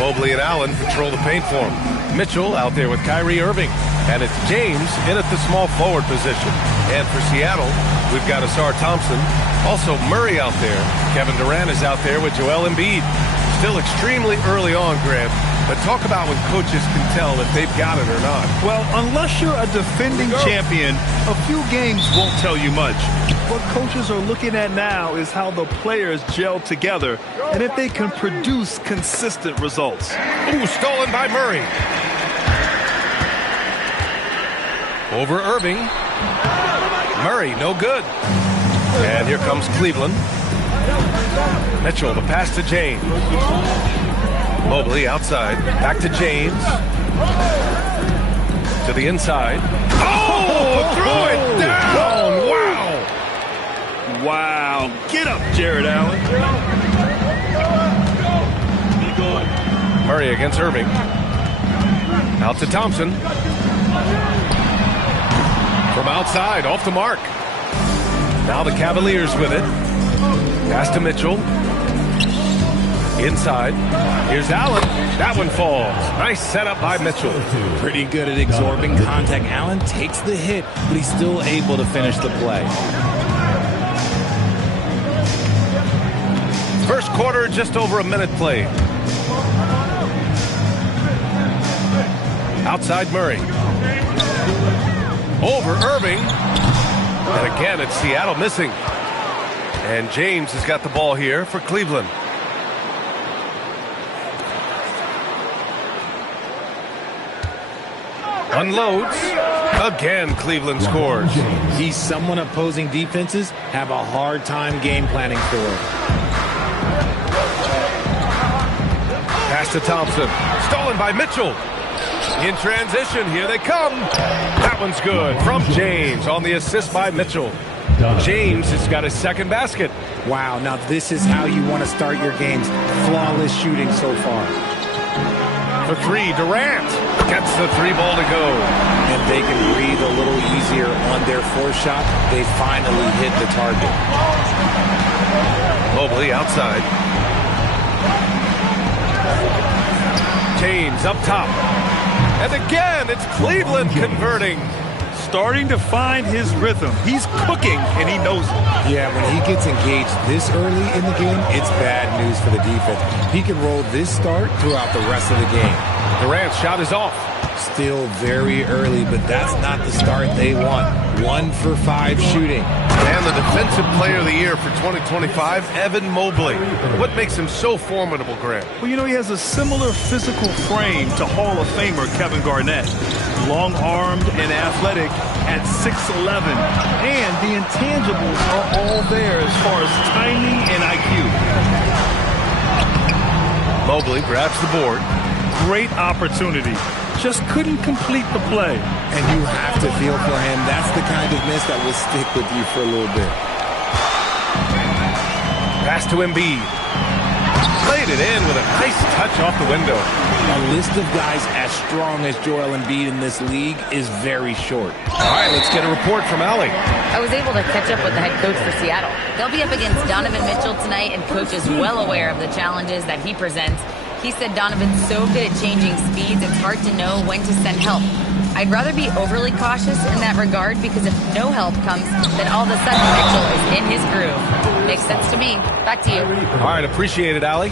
Mobley and Allen control the paint for him. Mitchell out there with Kyrie Irving. And it's James in at the small forward position. And for Seattle, we've got Ausar Thompson. Also Murray out there. Kevin Durant is out there with Joel Embiid. Still extremely early on, Grant. But talk about when coaches can tell if they've got it or not. Well, unless you're a defending champion, a few games won't tell you much. What coaches are looking at now is how the players gel together and if they can produce consistent results. Ooh, stolen by Murray. Over Irving. Murray, no good. And here comes Cleveland. Mitchell, the pass to James. Mobley outside. Back to James. To the inside. Oh, threw it down. Wow. Wow. Get up, Jared Allen. Murray against Irving. Out to Thompson. From outside, off the mark. Now the Cavaliers with it. Pass to Mitchell. Inside. Here's Allen. That one falls. Nice setup by Mitchell. Pretty good at absorbing contact. Allen takes the hit, but he's still able to finish the play. First quarter, just over a minute played. Outside Murray. Over Irving. And again, it's Seattle missing. And James has got the ball here for Cleveland. Unloads. Again, Cleveland scores. He's someone opposing defenses have a hard time game planning for. Pass to Thompson. Stolen by Mitchell. In transition, here they come. That one's good from James on the assist by Mitchell. James has got his second basket. Wow, now this is how you want to start your games. Flawless shooting so far. For three, Durant gets the three ball to go. And they can breathe a little easier on their fourth shot. They finally hit the target. Mobley outside. James up top. And again, it's Cleveland converting. Starting to find his rhythm. He's cooking, and he knows it. Yeah, when he gets engaged this early in the game, it's bad news for the defense. He can roll this start throughout the rest of the game. Durant's shot is off. Still very early, but that's not the start they want. 1 for 5 shooting. And the Defensive Player of the Year for 2025, Evan Mobley. What makes him so formidable, Grant? Well, you know, he has a similar physical frame to Hall of Famer Kevin Garnett. Long-armed and athletic at 6'11". And the intangibles are all there as far as timing and IQ. Mobley grabs the board. Great opportunity. Just couldn't complete the play. And you have to feel for him. That's the kind of miss that will stick with you for a little bit. Pass to Embiid. Played it in with a nice touch off the window. A list of guys as strong as Joel Embiid in this league is very short. All right, let's get a report from Allie. I was able to catch up with the head coach for Seattle. They'll be up against Donovan Mitchell tonight, and coach is well aware of the challenges that he presents. He said Donovan's so good at changing speeds, it's hard to know when to send help. I'd rather be overly cautious in that regard because if no help comes, then all of a sudden Mitchell is in his groove. Makes sense to me. Back to you. All right, appreciate it, Allie.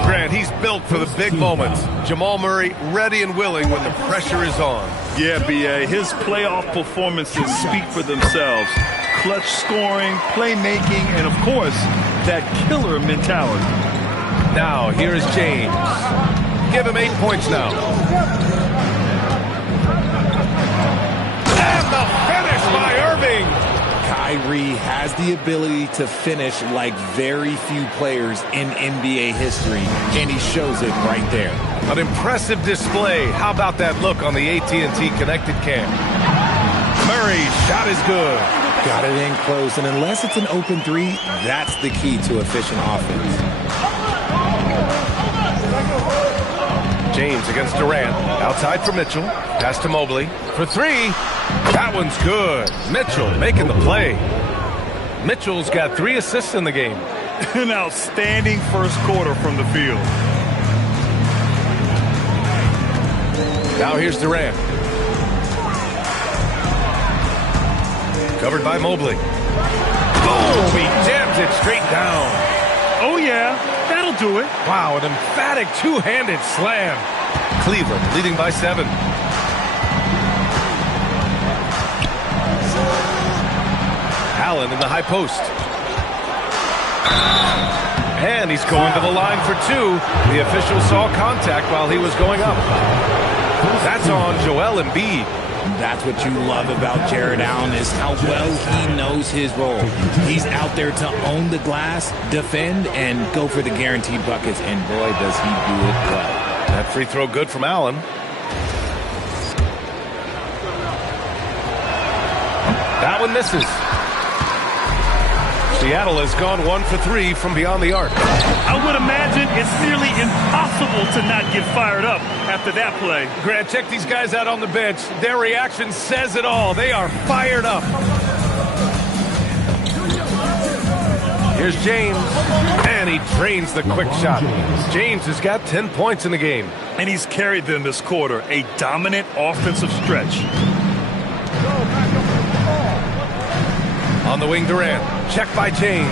Grant, he's built for the big moments. Jamal Murray ready and willing when the pressure is on. Yeah, B.A., his playoff performances speak for themselves. Clutch scoring, playmaking, and of course, that killer mentality. Now, here is James. Give him 8 points now. And the finish by Irving. Kyrie has the ability to finish like very few players in NBA history, and he shows it right there. An impressive display. How about that look on the AT&T Connected Cam? Murray's shot is good. Got it in close, and unless it's an open three, that's the key to efficient offense. James against Durant. Outside for Mitchell. Pass to Mobley. For three. That one's good. Mitchell making the play. Mitchell's got 3 assists in the game. An outstanding first quarter from the field. Now here's Durant. Covered by Mobley. Boom! He jams it straight down. Oh, yeah. That'll do it. Wow, an emphatic two-handed slam. Cleveland leading by 7. Allen in the high post. And he's going to the line for 2. The official saw contact while he was going up. That's on Joel Embiid. That's what you love about Jared Allen is how well he knows his role. He's out there to own the glass, defend, and go for the guaranteed buckets. And boy, does he do it well. That free throw good from Allen. That one misses. Seattle has gone 1 for 3 from beyond the arc. I would imagine it's nearly impossible to not get fired up after that play. Grant, check these guys out on the bench. Their reaction says it all. They are fired up. Here's James, and he drains the quick shot. James has got 10 points in the game. And he's carried them this quarter, a dominant offensive stretch. On the wing, Durant. Check by James.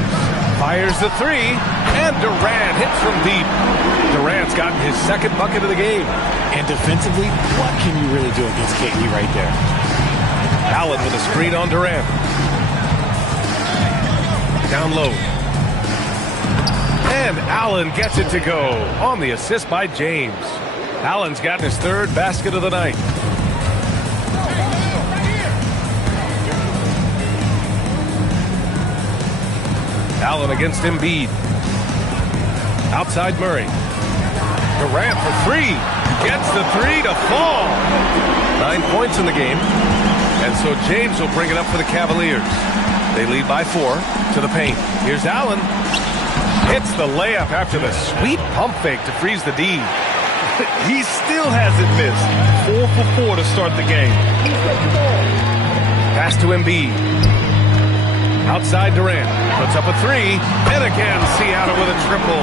Fires the 3, and Durant hits from deep. Durant's gotten his second bucket of the game. And defensively, what can you really do against KD right there? Allen with a screen on Durant. Down low. And Allen gets it to go on the assist by James. Allen's gotten his 3rd basket of the night. Allen against Embiid. Outside Murray. Durant for 3. Gets the 3 to fall. 9 points in the game. And so James will bring it up for the Cavaliers. They lead by 4 to the paint. Here's Allen. Hits the layup after the sweet pump fake to freeze the D. He still hasn't missed. 4 for 4 to start the game. Pass to Embiid. Outside Durant. Puts up a 3. And again, Seattle with a triple.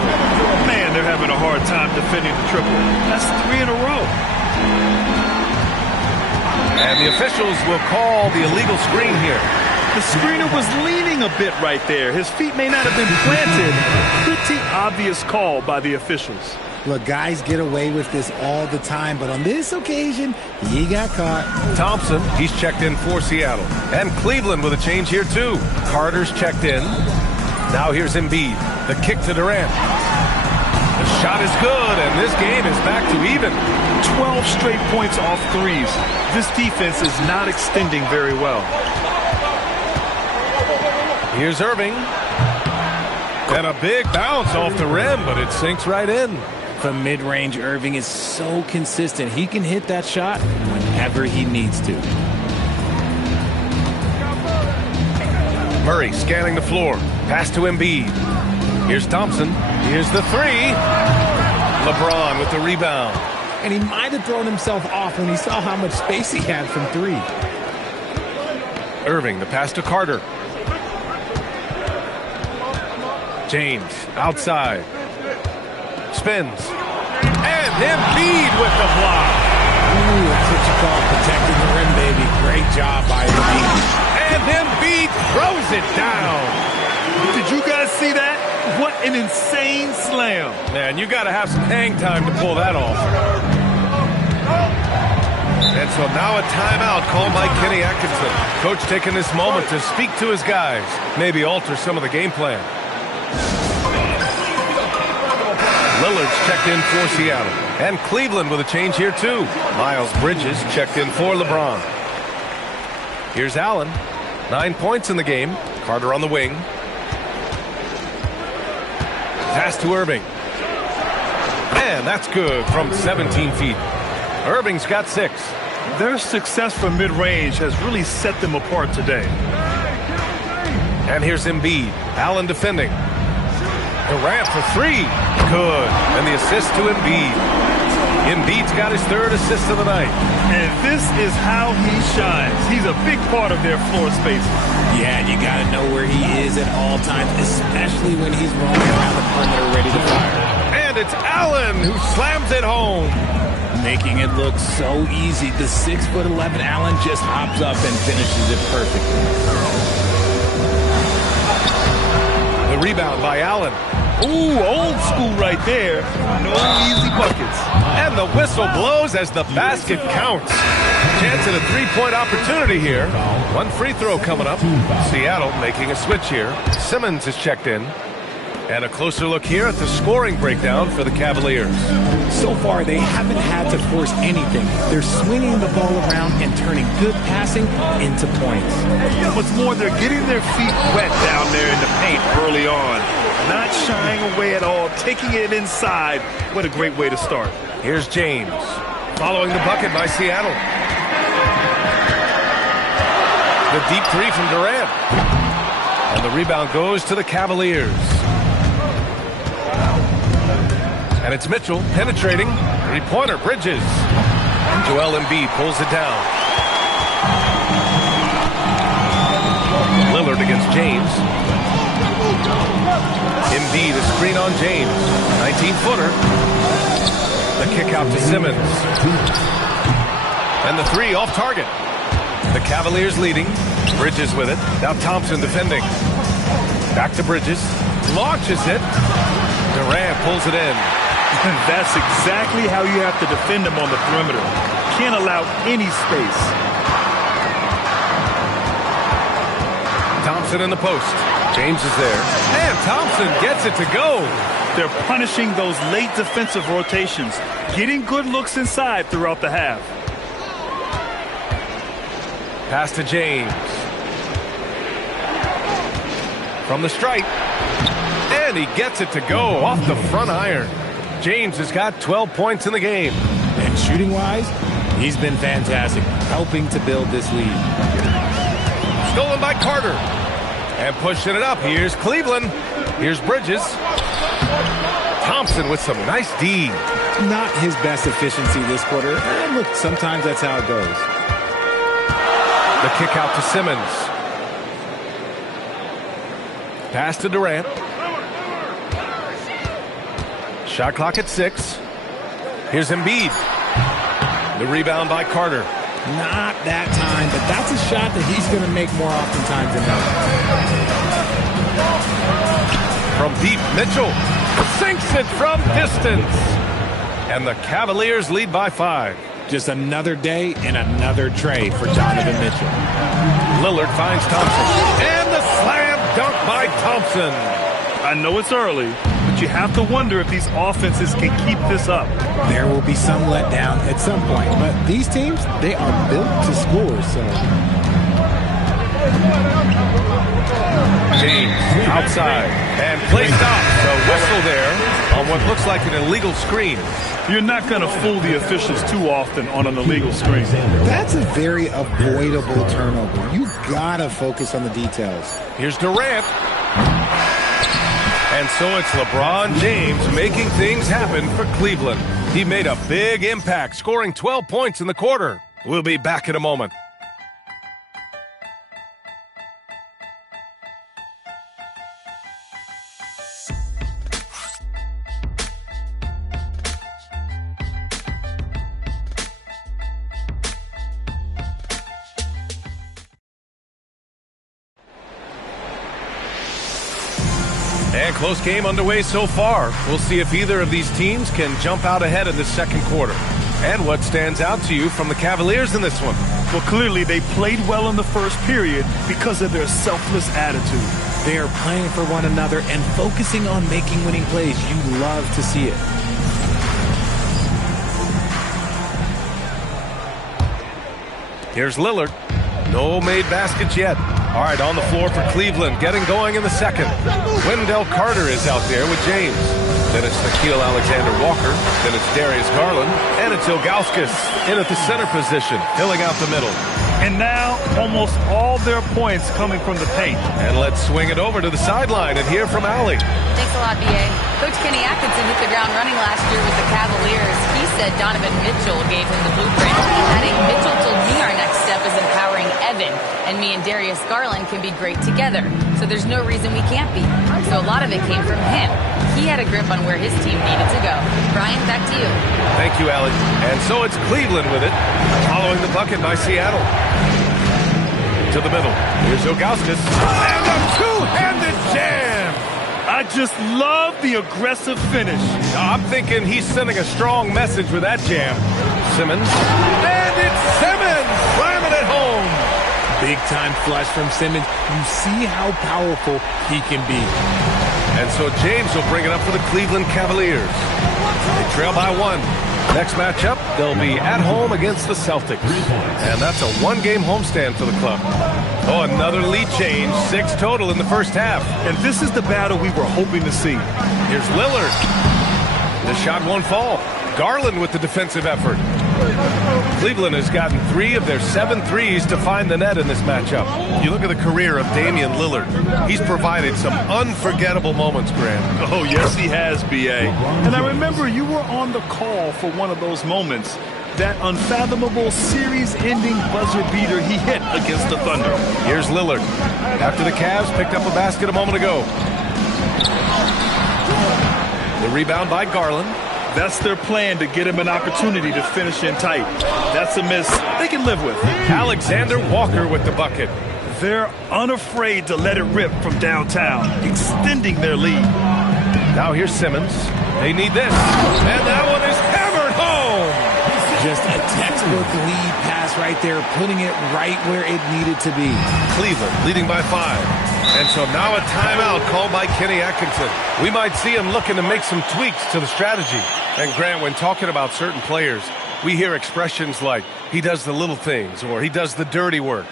Man, they're having a hard time defending the triple. That's 3 in a row. And the officials will call the illegal screen here. The screener was leaning a bit right there. His feet may not have been planted. Pretty obvious call by the officials. Look, guys get away with this all the time, but on this occasion, he got caught. Thompson, he's checked in for Seattle. And Cleveland with a change here, too. Carter's checked in. Now here's Embiid. The kick to Durant. The shot is good, and this game is back to even. 12 straight points off threes. This defense is not extending very well. Here's Irving. And a big bounce off the rim, but it sinks right in. From mid-range, Irving is so consistent. He can hit that shot whenever he needs to. Murray scanning the floor. Pass to Embiid. Here's Thompson. Here's the 3. LeBron with the rebound. And he might have thrown himself off when he saw how much space he had from 3. Irving, the pass to Carter. James, outside. Spins. And Embiid with the block. Ooh, that's what you call protecting the rim, baby. Great job by Embiid. And Embiid throws it down. Did you guys see that? What an insane slam. Man, you got to have some hang time to pull that off. And so now a timeout called by Kenny Atkinson. Coach taking this moment to speak to his guys. Maybe alter some of the game plan. Lillard's checked in for Seattle. And Cleveland with a change here, too. Miles Bridges checked in for LeBron. Here's Allen. 9 points in the game. Carter on the wing. Pass to Irving. And that's good from 17 feet. Irving's got 6. Their success from mid-range has really set them apart today. And here's Embiid. Allen defending. Durant for 3. Good. And the assist to Embiid. Embiid's got his 3rd assist of the night. And this is how he shines. He's a big part of their floor space. Yeah, you got to know where he is at all times, especially when he's rolling around the perimeter ready to fire. And it's Allen who slams it home. making it look so easy. The 6'11" Allen just hops up and finishes it perfectly. The rebound by Allen. Ooh, old school right there. No easy buckets. And the whistle blows as the basket counts. Chance at a three-point opportunity here. One free throw coming up. Seattle making a switch here. Simmons is checked in. And a closer look here at the scoring breakdown for the Cavaliers. So far, they haven't had to force anything. They're swinging the ball around and turning good passing into points. What's more, they're getting their feet wet down there in the paint early on. Not shying away at all, taking it inside. What a great way to start. Here's James, following the bucket by Seattle. The deep three from Durant. And the rebound goes to the Cavaliers. And it's Mitchell penetrating. Three-pointer, Bridges. Joel Embiid pulls it down. Lillard against James. Embiid, a screen on James. 19-footer. The kick out to Simmons. And the three off target. The Cavaliers leading. Bridges with it. Now Thompson defending. Back to Bridges. Launches it. Durant pulls it in. That's exactly how you have to defend him on the perimeter. Can't allow any space. Thompson in the post. James is there. And Thompson gets it to go. They're punishing those late defensive rotations, getting good looks inside throughout the half. Pass to James. From the stripe. And he gets it to go off the front iron. James has got 12 points in the game. And shooting-wise, he's been fantastic, helping to build this lead. Stolen by Carter. And pushing it up. Here's Cleveland. Here's Bridges. Thompson with some nice D. Not his best efficiency this quarter. And look, sometimes that's how it goes. The kick out to Simmons. Pass to Durant. Shot clock at 6. Here's Embiid. The rebound by Carter. Not that time, but that's a shot that he's going to make more oftentimes than not. From deep, Mitchell sinks it from distance. And the Cavaliers lead by 5. Just another day and another tray for Donovan Mitchell. Lillard finds Thompson. And the slam dunk by Thompson. I know it's early, but you have to wonder if these offenses can keep this up. There will be some letdown at some point, but these teams, they are built to score, so. James outside and play stops. The whistle there on what looks like an illegal screen. You're not going to fool the officials too often on an illegal screen. That's a very avoidable turnover. You gotta focus on the details. Here's Durant. And so it's LeBron James making things happen for Cleveland. He made a big impact, scoring 12 points in the quarter. We'll be back in a moment. And close game underway so far. We'll see if either of these teams can jump out ahead in the second quarter. And what stands out to you from the Cavaliers in this one? Well, clearly they played well in the first period because of their selfless attitude. They are playing for one another and focusing on making winning plays. You love to see it. Here's Lillard. No made baskets yet. All right, on the floor for Cleveland, getting going in the second. Wendell Carter is out there with James. Then it's Nickeil Alexander-Walker. Then it's Darius Garland. And it's Ilgauskas in at the center position, filling out the middle. And now, almost all their points coming from the paint. And let's swing it over to the sideline and hear from Allie. Thanks a lot, B.A. Coach Kenny Atkinson hit the ground running last year with the Cavaliers. He said Donovan Mitchell gave him the blueprint. Adding, Mitchell told me our next step is empowering Evan, and me and Darius Garland can be great together. So there's no reason we can't be. So a lot of it came from him. He had a grip on where his team needed to go. Brian, back to you. Thank you, Alex. And so it's Cleveland with it, following the bucket by Seattle. To the middle. Here's Ilgauskas. And a two-handed jam! I just love the aggressive finish. I'm thinking he's sending a strong message with that jam. Simmons. And it's Simmons! Slamming it home! Big-time flush from Simmons. You see how powerful he can be. And so James will bring it up for the Cleveland Cavaliers. They trail by 1. Next matchup, they'll be at home against the Celtics. And that's a one-game homestand for the club. Oh, another lead change. 6 total in the first half. And this is the battle we were hoping to see. Here's Lillard. The shot won't fall. Garland with the defensive effort. Cleveland has gotten 3 of their 7 threes to find the net in this matchup. You look at the career of Damian Lillard. He's provided some unforgettable moments, Grant. Oh, yes, he has, B.A. And I remember you were on the call for one of those moments. That unfathomable series-ending buzzer beater he hit against the Thunder. Here's Lillard. After the Cavs picked up a basket a moment ago. The rebound by Garland. That's their plan, to get him an opportunity to finish in tight. That's a miss they can live with. Alexander Walker with the bucket. They're unafraid to let it rip from downtown, extending their lead. Now here's Simmons. They need this. And that one is hammered home. Just a textbook lead pass right there, putting it right where it needed to be. Cleveland leading by 5. And so now a timeout called by Kenny Atkinson. We might see him looking to make some tweaks to the strategy. And Grant, when talking about certain players, we hear expressions like, he does the little things, or he does the dirty work.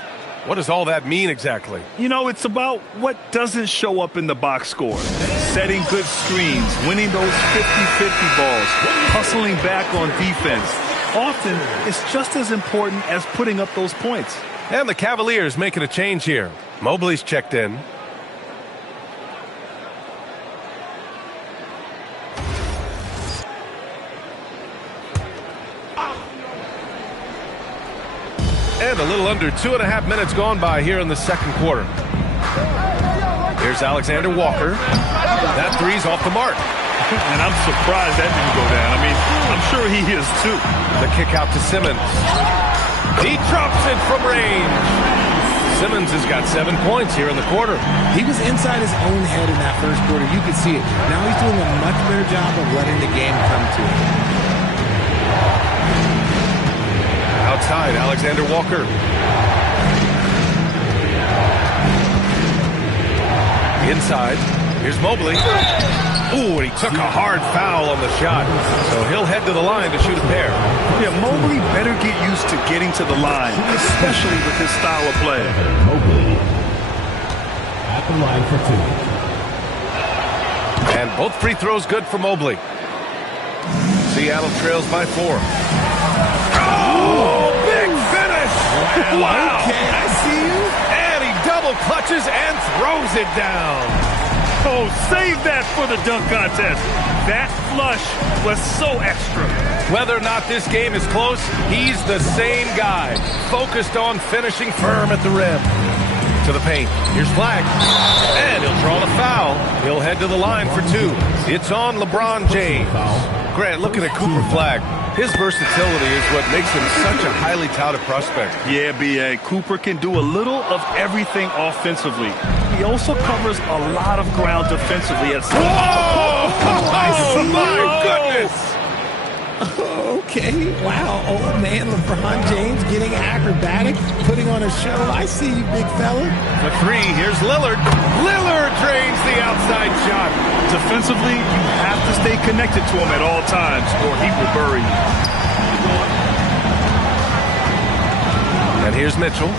What does all that mean exactly? You know, it's about what doesn't show up in the box score. Setting good screens, winning those 50-50 balls, hustling back on defense. Often, it's just as important as putting up those points. And the Cavaliers making a change here. Mobley's checked in. And a little under 2.5 minutes gone by here in the second quarter. Here's Alexander Walker. That three's off the mark. And I'm surprised that didn't go down. I mean, I'm sure he is too. The kick out to Simmons. He drops it from range. Simmons has got 7 points here in the quarter. He was inside his own head in that first quarter. You could see it. Now he's doing a much better job of letting the game come to him. Outside, Alexander Walker. Inside, here's Mobley. Ooh, and he took a hard foul on the shot. So he'll head to the line to shoot a pair. Yeah, Mobley better get used to getting to the line, especially with his style of play. Mobley at the line for 2. And both free throws good for Mobley. Seattle trails by 4. Oh, big finish! Wow! Okay, I see you. And he double clutches and throws it down. Oh, save that for the dunk contest. That flush was so extra. Whether or not this game is close, he's the same guy, focused on finishing firm at the rim. To the paint. Here's Flag. And he'll draw the foul. He'll head to the line for 2. It's on LeBron James. Grant, looking at Cooper Flag, his versatility is what makes him such a highly touted prospect. Yeah, B.A. Cooper can do a little of everything offensively. He also covers a lot of ground defensively. Whoa! Oh, my goodness! Okay, wow. Old man LeBron James getting acrobatic, putting on a show. I see you, big fella. For 3, here's Lillard. Lillard drains the outside shot. Defensively, you have to stay connected to him at all times, or he will bury you. And here's Mitchell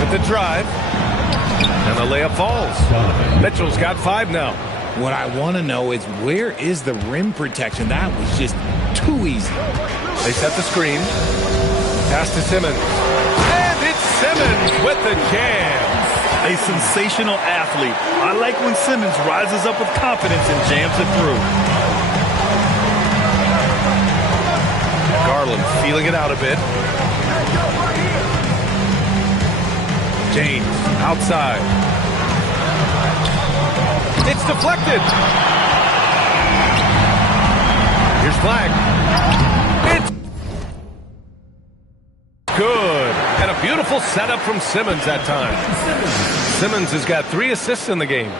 with the drive. And the layup falls. Mitchell's got 5 now. What I want to know is, where is the rim protection? That was just too easy. They set the screen. Pass to Simmons. And it's Simmons with the jam. A sensational athlete. I like when Simmons rises up with confidence and jams it through. Garland feeling it out a bit. James outside. It's deflected. Here's First flag. It's good. And a beautiful setup from Simmons that time. Simmons has got 3 assists in the game.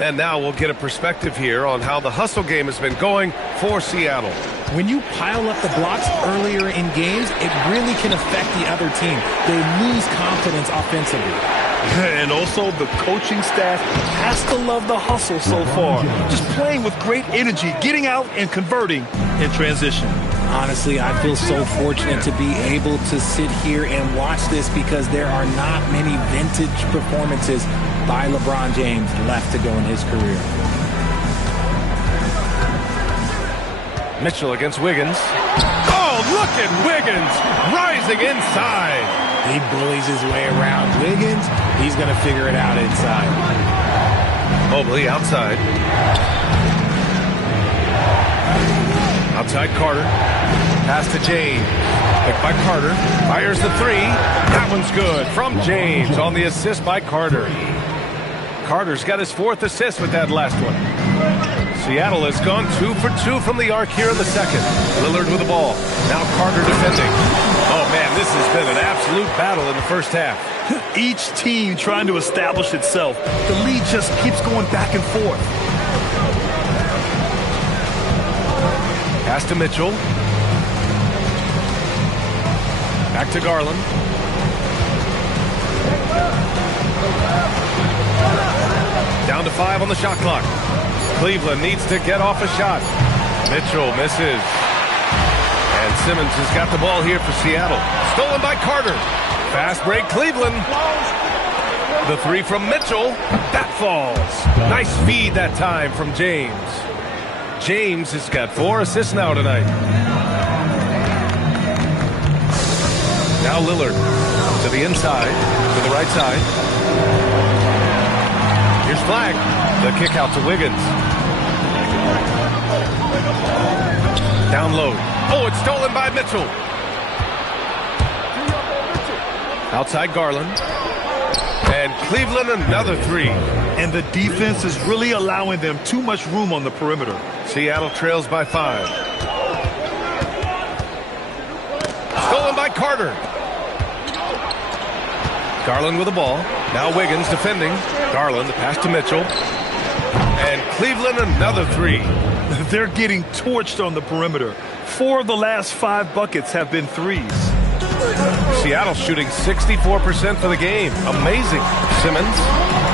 And now we'll get a perspective here on how the hustle game has been going for Seattle. When you pile up the blocks earlier in games, it really can affect the other team. They lose confidence offensively. And also the coaching staff has to love the hustle so far. Just playing with great energy, getting out and converting in transition. Honestly, I feel so fortunate to be able to sit here and watch this because there are not many vintage performances by LeBron James left to go in his career. Mitchell against Wiggins. Oh, look at Wiggins rising inside. He bullies his way around Wiggins. He's going to figure it out inside. Mobley outside. Outside Carter. Pass to James. Picked by Carter. Fires the 3. That one's good from James on the assist by Carter. Carter's got his 4th assist with that last one. Seattle has gone 2 for 2 from the arc here in the second. Lillard with the ball. Now Carter defending. Oh, man, this has been an absolute battle in the first half. Each team trying to establish itself. The lead just keeps going back and forth. Pass to Mitchell. Back to Garland. Down to 5 on the shot clock. Cleveland needs to get off a shot. Mitchell misses. And Simmons has got the ball here for Seattle. Stolen by Carter. Fast break, Cleveland. The 3 from Mitchell. That falls. Nice feed that time from James. James has got 4 assists now tonight. Now Lillard to the inside, to the right side. Here's Flag. The kick out to Wiggins. Down low. Oh, it's stolen by Mitchell. Outside Garland. And Cleveland another 3. And the defense is really allowing them too much room on the perimeter. Seattle trails by 5. Stolen by Carter. Garland with the ball. Now Wiggins defending. Garland, the pass to Mitchell. And Cleveland another 3. They're getting torched on the perimeter. 4 of the last 5 buckets have been threes. Seattle shooting 64% for the game. Amazing. Simmons,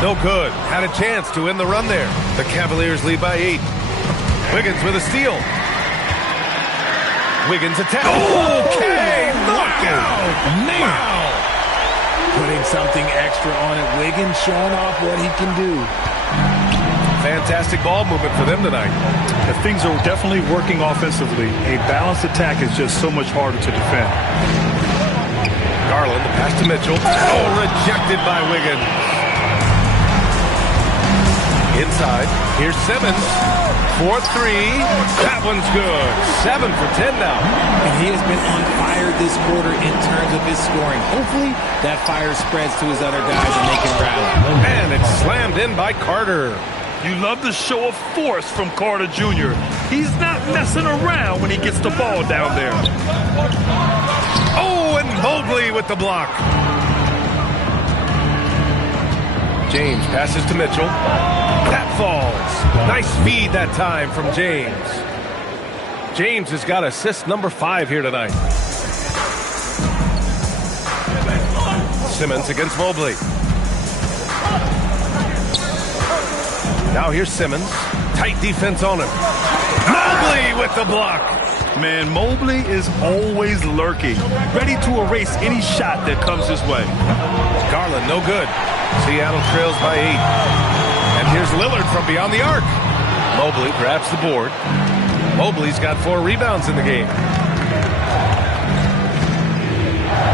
no good. Had a chance to end the run there. The Cavaliers lead by 8. Wiggins with a steal. Wiggins attack. Okay, look out. Man. Putting something extra on it. Wiggins showing off what he can do. Fantastic ball movement for them tonight. The things are definitely working offensively. A balanced attack is just so much harder to defend. Garland, the pass to Mitchell. Oh, rejected by Wiggins. Inside. Here's Simmons. 4-3. That one's good. 7 for 10 now. And he has been on fire this quarter in terms of his scoring. Hopefully that fire spreads to his other guys and they can rally. And it's slammed in by Carter. You love the show of force from Carter Jr. He's not messing around when he gets the ball down there. Oh, and Mobley with the block. James passes to Mitchell. That falls. Nice feed that time from James. James has got assist number 5 here tonight. Simmons against Mobley. Now here's Simmons. Tight defense on him. Mobley with the block. Man, Mobley is always lurking, ready to erase any shot that comes his way. Garland, no good. Seattle trails by 8. And here's Lillard from beyond the arc. Mobley grabs the board. Mobley's got 4 rebounds in the game.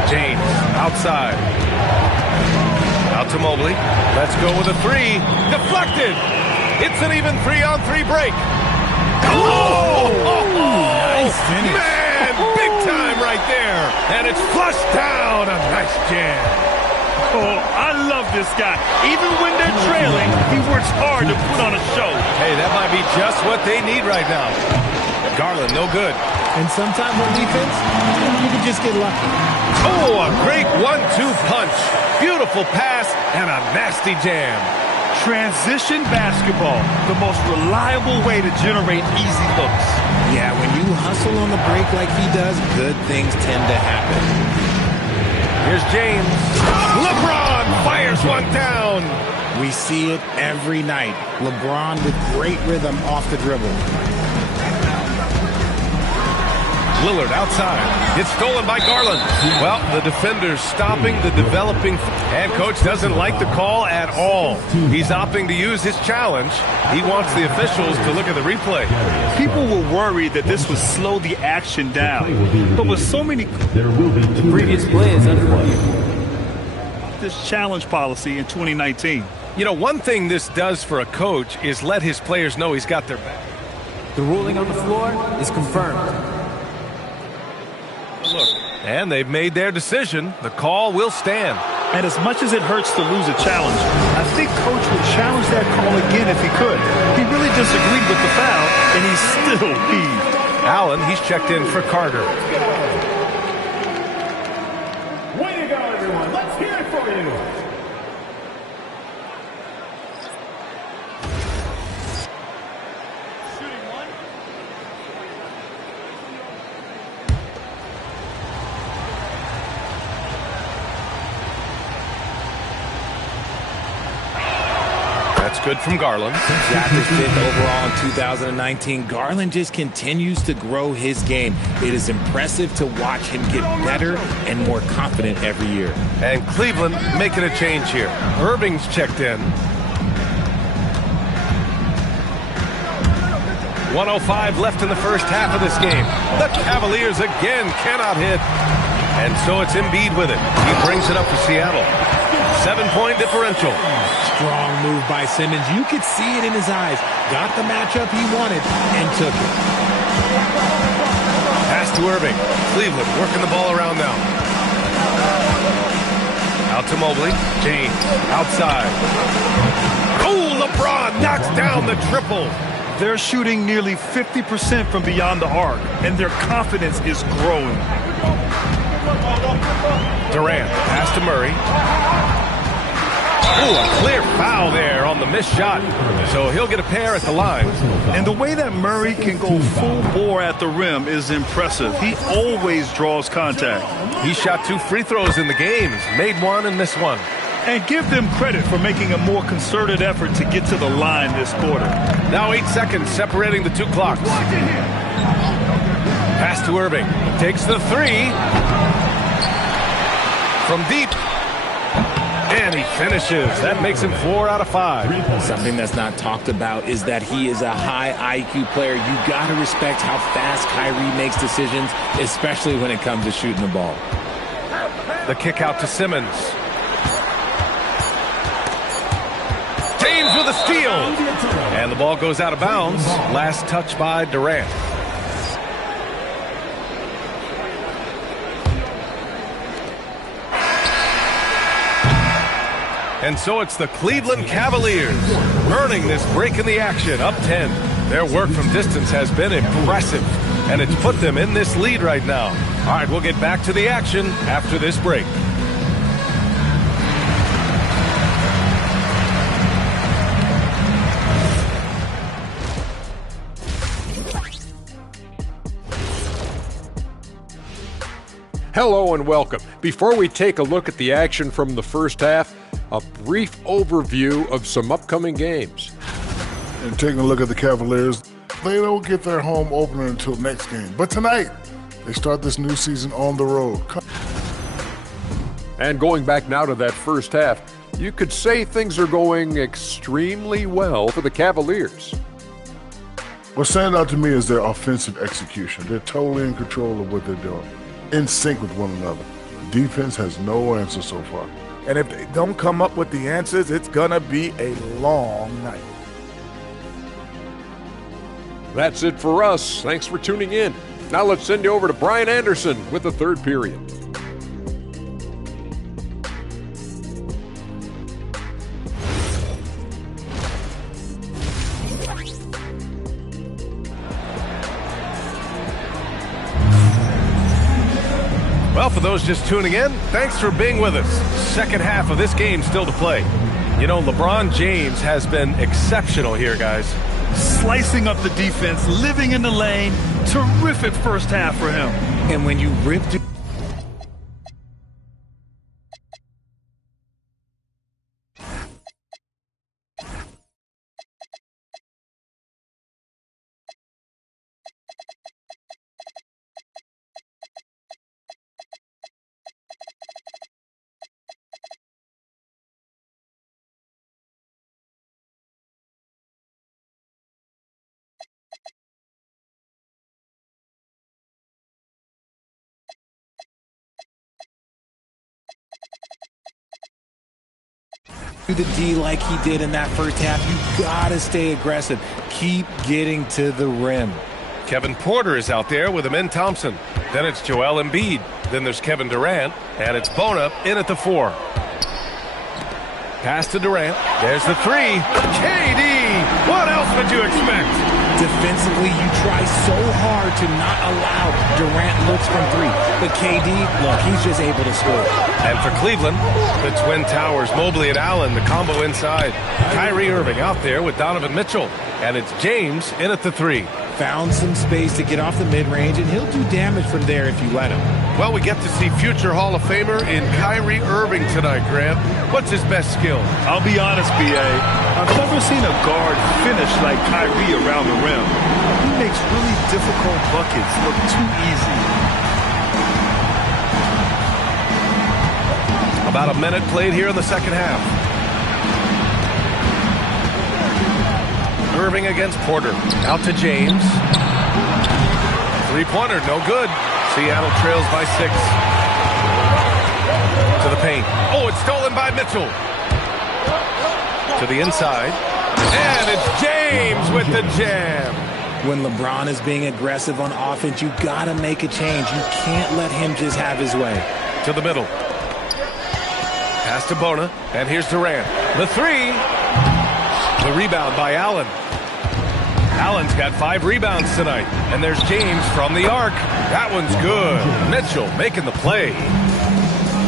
James outside. Out to Mobley. Let's go with a 3. Deflected. It's an even 3-on-3 break. Oh! Nice finish. Man, big time right there. And it's flushed down. A nice jam. Oh, I love this guy. Even when they're trailing, he works hard to put on a show. Hey, that might be just what they need right now. Garland, no good. And sometimes on defense, you can just get lucky. Oh, a great 1-2 punch. Beautiful pass and a nasty jam. Transition basketball, the most reliable way to generate easy looks. Yeah, when you hustle on the break like he does, good things tend to happen. Here's James. LeBron fires one down. We see it every night. LeBron with great rhythm off the dribble. Lillard outside. It's stolen by Garland. Well, the defender's stopping the developing. And coach doesn't like the call at all. He's opting to use his challenge. He wants the officials to look at the replay. People were worried that this would slow the action down. But with so many previous plays under review. this challenge policy in 2019. You know, one thing this does for a coach is let his players know he's got their back. The ruling on the floor is confirmed. Look, and they've made their decision. The call will stand. And as much as it hurts to lose a challenge, I think Coach would challenge that call again if he could. He really disagreed with the foul, and he's still peeved. Allen, he's checked in for Carter. Way to go, everyone. Let's hear it for you. That's good from Garland. Drafted 5th overall in 2019. Garland just continues to grow his game. It is impressive to watch him get better and more confident every year. And Cleveland making a change here. Irving's checked in. 1:05 left in the first half of this game. The Cavaliers again cannot hit. And so it's Embiid with it. He brings it up for Seattle. 7-point differential. Strong move by Simmons. You could see it in his eyes. Got the matchup he wanted and took it. Pass to Irving. Cleveland working the ball around now. Out to Mobley. James outside. Oh, LeBron knocks down the triple. They're shooting nearly 50% from beyond the arc, and their confidence is growing. Durant, pass to Murray. Ooh, a clear foul there on the missed shot. So he'll get a pair at the line. And the way that Murray can go full bore at the rim is impressive. He always draws contact. He shot 2 free throws in the game, made one and missed one. And give them credit for making a more concerted effort to get to the line this quarter. Now 8 seconds separating the 2 clocks. Pass to Irving. Takes the 3. From deep. And he finishes. That makes him 4 out of 5. Something that's not talked about is that he is a high IQ player. You got to respect how fast Kyrie makes decisions, especially when it comes to shooting the ball. The kick out to Simmons. James with a steal. And the ball goes out of bounds. Last touch by Durant. And so it's the Cleveland Cavaliers earning this break in the action, up 10. Their work from distance has been impressive, and it's put them in this lead right now. All right, we'll get back to the action after this break. Hello and welcome. Before we take a look at the action from the first half, a brief overview of some upcoming games. And taking a look at the Cavaliers, they don't get their home opener until next game. But tonight, they start this new season on the road. And going back now to that first half, you could say things are going extremely well for the Cavaliers. What stands out to me is their offensive execution. They're totally in control of what they're doing, in sync with one another. The defense has no answer so far. And if they don't come up with the answers, it's going to be a long night. That's it for us. Thanks for tuning in. Now let's send you over to Brian Anderson with the third period. Well, for those just tuning in, thanks for being with us. Second half of this game still to play. You know, LeBron James has been exceptional here, guys. Slicing up the defense, living in the lane. Terrific first half for him. And when you rip the D like he did in that first half, you gotta stay aggressive. Keep getting to the rim. Kevin Porter is out there with Amen Thompson. Then it's Joel Embiid. Then there's Kevin Durant. And it's Bona in at the 4. Pass to Durant. There's the 3. KD! What else would you expect? Defensively, you try so hard to not allow Durant looks from 3. But KD, look, he's just able to score. And for Cleveland, the Twin Towers, Mobley and Allen, the combo inside. Kyrie Irving out there with Donovan Mitchell. And it's James in at the 3. Found some space to get off the mid-range, and he'll do damage from there if you let him. Well, we get to see future Hall of Famer in Kyrie Irving tonight, Graham. What's his best skill? I'll be honest, B.A. I've never seen a guard finish like Kyrie around the rim. He makes really difficult buckets look too easy. About a minute played here in the second half. Irving against Porter. Out to James. Three-pointer, no good. Seattle trails by 6. To the paint. Oh, it's stolen by Mitchell. To the inside. And it's James with the jam. When LeBron is being aggressive on offense, you gotta make a change. You can't let him just have his way. To the middle. Pass to Bona. And here's Durant. The 3. The rebound by Allen. Allen's got 5 rebounds tonight. And there's James from the arc. That one's good. Mitchell making the play.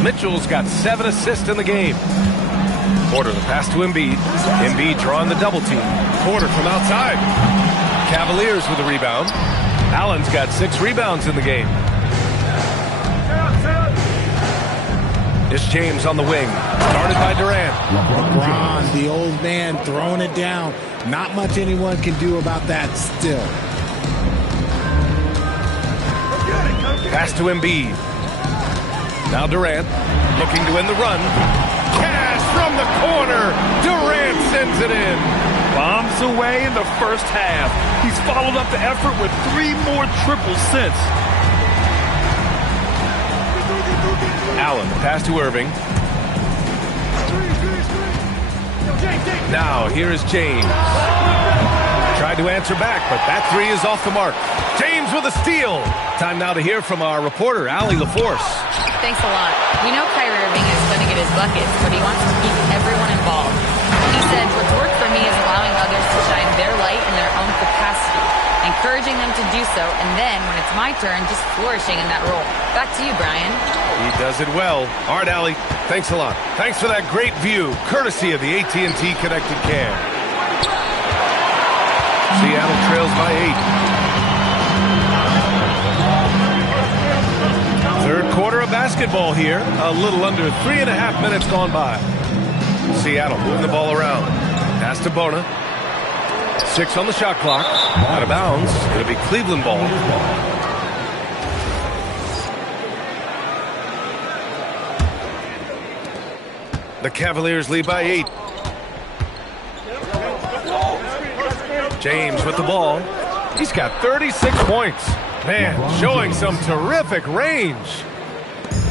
Mitchell's got 7 assists in the game. Porter the pass to Embiid. Embiid drawing the double team. Porter from outside. Cavaliers with the rebound. Allen's got 6 rebounds in the game. It's James on the wing. Started by Durant. LeBron, the old man, throwing it down. Not much anyone can do about that still. Pass to Embiid. Now Durant looking to win the run. Cash from the corner. Durant sends it in. Bombs away in the first half. He's followed up the effort with 3 more triples since. Allen, pass to Irving. Now, here is James. Tried to answer back, but that 3 is off the mark. James with a steal. Time now to hear from our reporter, Allie LaForce. Thanks a lot. We know Kyrie Irving is going to get his buckets, but he wants to keep everyone involved. He said, what's worked for me is allowing others to shine their light in their own capacity, encouraging them to do so, and then, when it's my turn, just flourishing in that role. Back to you, Brian. He does it well. All right, Allie, thanks a lot. Thanks for that great view, courtesy of the AT&T Connected Cam. Seattle trails by 8. Third quarter of basketball here. A little under 3.5 minutes gone by. Seattle moving the ball around. Pass to Bona. 6 on the shot clock. Out of bounds. It'll be Cleveland ball. The Cavaliers lead by 8. James with the ball. He's got 36 points. Man, showing some terrific range.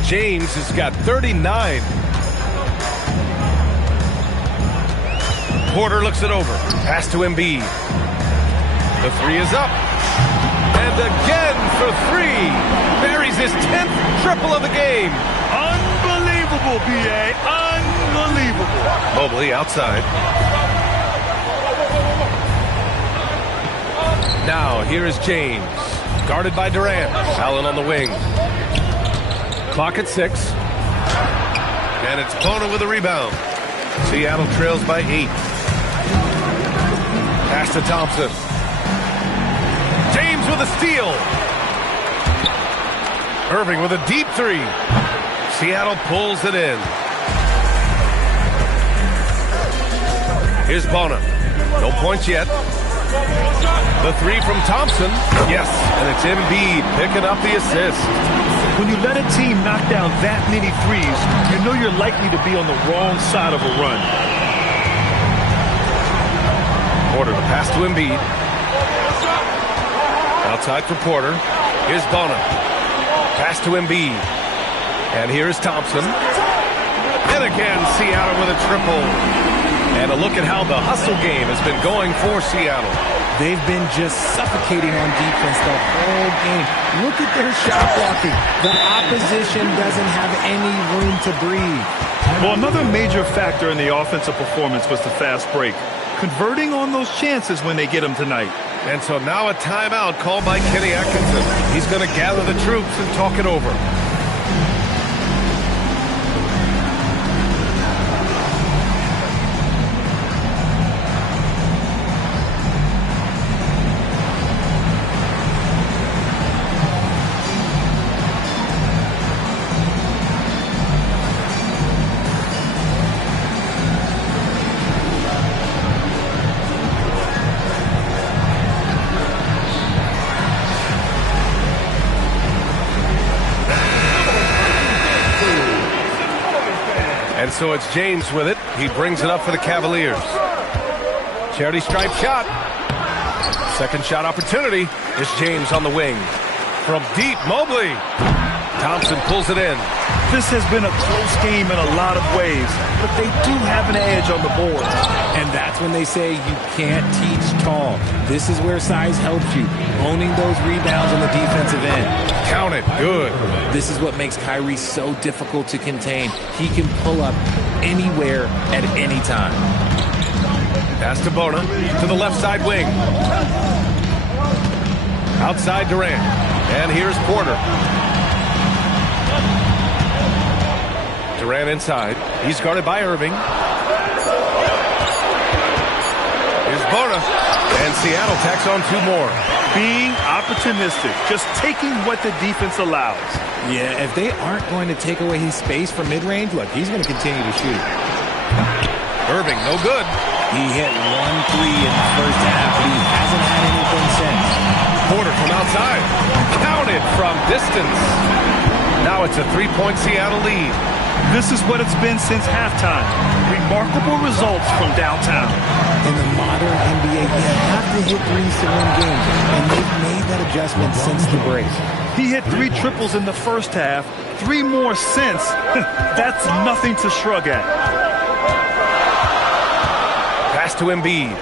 James has got 39. Porter looks it over. Pass to Embiid. The 3 is up. And again for 3. Buries his 10th triple of the game. Unbelievable, B.A. Unbelievable. Mobley outside. Now, here is James. Guarded by Durant. Allen on the wing. Clock at 6. And it's Bona with a rebound. Seattle trails by 8. Pass to Thompson. James with a steal. Irving with a deep 3. Seattle pulls it in. Here's Bona. No points yet. The 3 from Thompson. Yes, and it's Embiid picking up the assist. When you let a team knock down that many threes, you know you're likely to be on the wrong side of a run. Porter, the pass to Embiid. Outside for Porter. Here's Bona. Pass to Embiid. And here's Thompson. And again, Seattle with a triple. And a look at how the hustle game has been going for Seattle. They've been just suffocating on defense the whole game. Look at their shot blocking. The opposition doesn't have any room to breathe. Well, another major factor in the offensive performance was the fast break. Converting on those chances when they get them tonight. And so now a timeout called by Kenny Atkinson. He's going to gather the troops and talk it over. And so it's James with it. He brings it up for the Cavaliers. Charity stripe shot. Second shot opportunity. It's James on the wing. From deep, Mobley. Thompson pulls it in. This has been a close game in a lot of ways, but they do have an edge on the board. And that's when they say you can't teach tall. This is where size helps you. Owning those rebounds on the defensive end. Count it. Good. This is what makes Kyrie so difficult to contain. He can pull up anywhere at any time. Pass to Bona to the left side wing. Outside Durant. And here's Porter. Durant inside. He's guarded by Irving. Here's Bona. And Seattle tacks on 2 more. Being opportunistic, just taking what the defense allows. Yeah, if they aren't going to take away his space from mid-range, look, he's going to continue to shoot. Irving, no good. He hit 1 3 in the first half, but he hasn't had anything since. Porter from outside. Counted from distance. Now it's a 3-point Seattle lead. This is what it's been since halftime. Remarkable results from downtown. In the modern NBA, you have to hit threes to win games, and they've made that adjustment since the break. He hit 3 triples in the first half, 3 more since. That's nothing to shrug at. Pass to Embiid.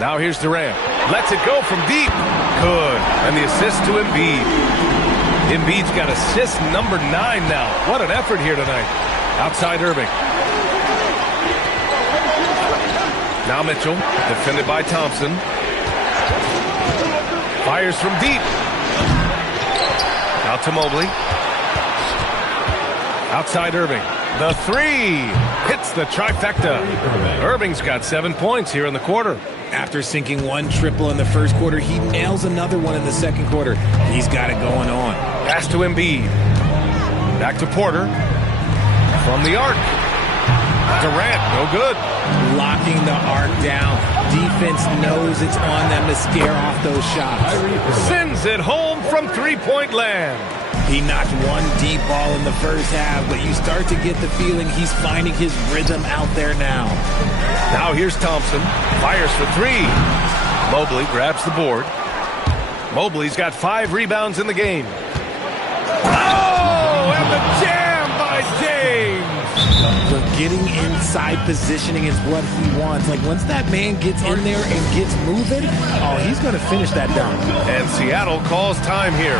Now here's Durant. Lets it go from deep. Good. And the assist to Embiid. Embiid's got assist number 9 now. What an effort here tonight. Outside Irving. Now Mitchell, defended by Thompson. Fires from deep. Out to Mobley. Outside Irving. The 3 hits the trifecta. Irving's got 7 points here in the quarter. After sinking 1 triple in the first quarter, he nails another one in the second quarter. He's got it going on. Pass to Embiid. Back to Porter. From the arc. Durant, no good. Locking the arc down. Defense knows it's on them to scare off those shots. Sends it home from 3-point land. He knocked 1 deep ball in the first half, but you start to get the feeling he's finding his rhythm out there now. Now here's Thompson. Fires for 3. Mobley grabs the board. Mobley's got 5 rebounds in the game. Oh, and the jam by James. But getting inside positioning is what he wants. Like, once that man gets in there and gets moving, oh, he's going to finish that down. And Seattle calls time here.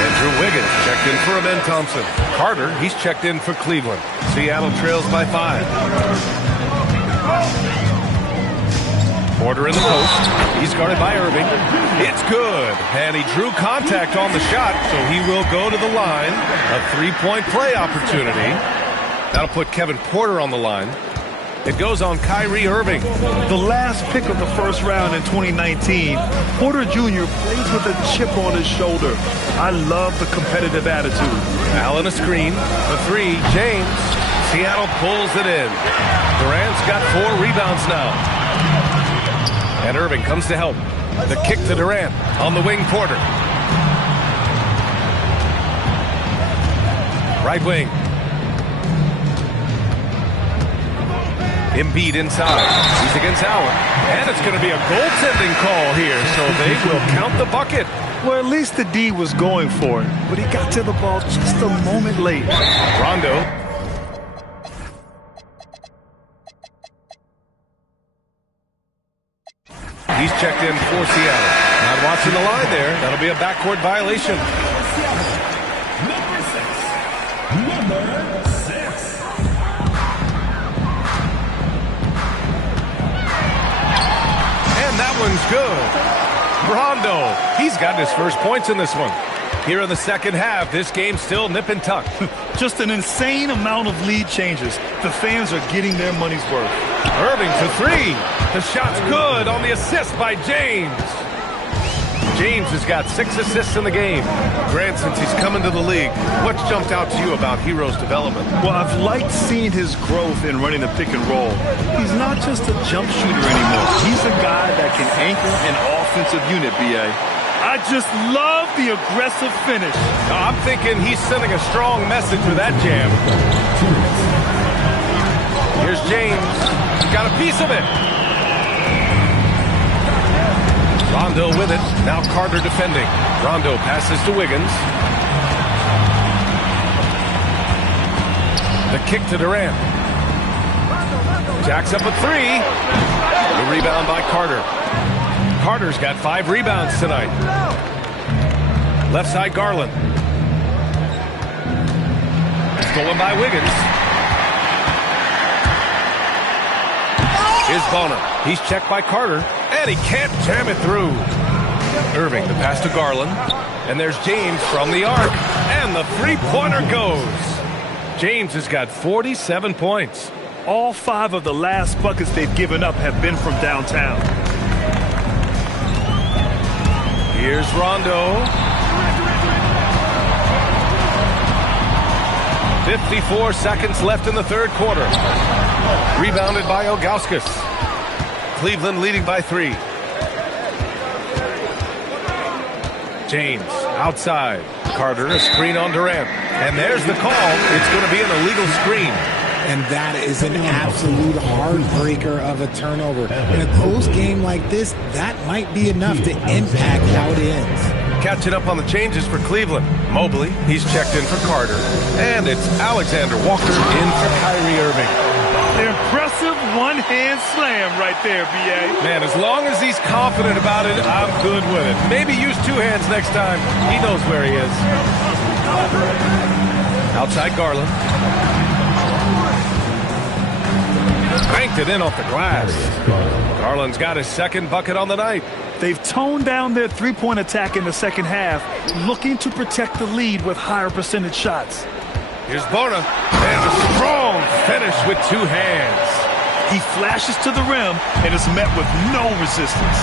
Andrew Wiggins checked in for Amen Thompson. Carter, he's checked in for Cleveland. Seattle trails by 5. Porter in the post. He's guarded by Irving. It's good. And he drew contact on the shot, so he will go to the line. A three-point play opportunity. That'll put Kevin Porter on the line. It goes on Kyrie Irving. The last pick of the first round in 2019, Porter Jr. plays with a chip on his shoulder. I love the competitive attitude. Allen a screen. The three, James. Seattle pulls it in. Durant's got 4 rebounds now. And Irving comes to help. The kick to Durant. On the wing, Porter. Right wing. Embiid inside. He's against Allen. And it's going to be a goaltending call here, so they will count the bucket. Well, at least the D was going for it, but he got to the ball just a moment late. Rondo. He's checked in for Seattle. Not watching the line there. That'll be a backcourt violation. Number 6. And that one's good. Rondo. He's gotten his first points in this one. Here in the second half, this game's still nip and tuck. Just an insane amount of lead changes. The fans are getting their money's worth. Irving to 3. The shot's good on the assist by James. James has got 6 assists in the game. Grant, since he's come into the league, what's jumped out to you about Hero's development? Well, I've liked seeing his growth in running the pick and roll. He's not just a jump shooter anymore. He's a guy that can anchor an offensive unit, B.A. I just love the aggressive finish. I'm thinking he's sending a strong message with that jam. Here's James. Got a piece of it. Rondo with it. Now Carter defending. Rondo passes to Wiggins. The kick to Durant. Jacks up a 3. The rebound by Carter. Carter's got 5 rebounds tonight. Left side Garland. Stolen by Wiggins. Here's Bona. He's checked by Carter, and he can't jam it through. Irving, the pass to Garland. And there's James from the arc. And the three-pointer goes. James has got 47 points. All 5 of the last buckets they've given up have been from downtown. Here's Rondo. 54 seconds left in the third quarter. Rebounded by Ilgauskas. Cleveland leading by 3. James outside. Carter, a screen on Durant. And there's the call. It's going to be an illegal screen. And that is an absolute heartbreaker of a turnover. In a close game like this, that might be enough to impact how it ends. Catching up on the changes for Cleveland. Mobley, he's checked in for Carter. And it's Alexander Walker in for Kyrie Irving. Impressive one-hand slam right there, B.A. Man, as long as he's confident about it, I'm good with it. Maybe use 2 hands next time. He knows where he is. Outside Garland. Banked it in off the glass. Garland's got his second bucket on the night. They've toned down their three-point attack in the second half, looking to protect the lead with higher percentage shots. Here's Bona, and a strong finish with 2 hands. He flashes to the rim and is met with no resistance.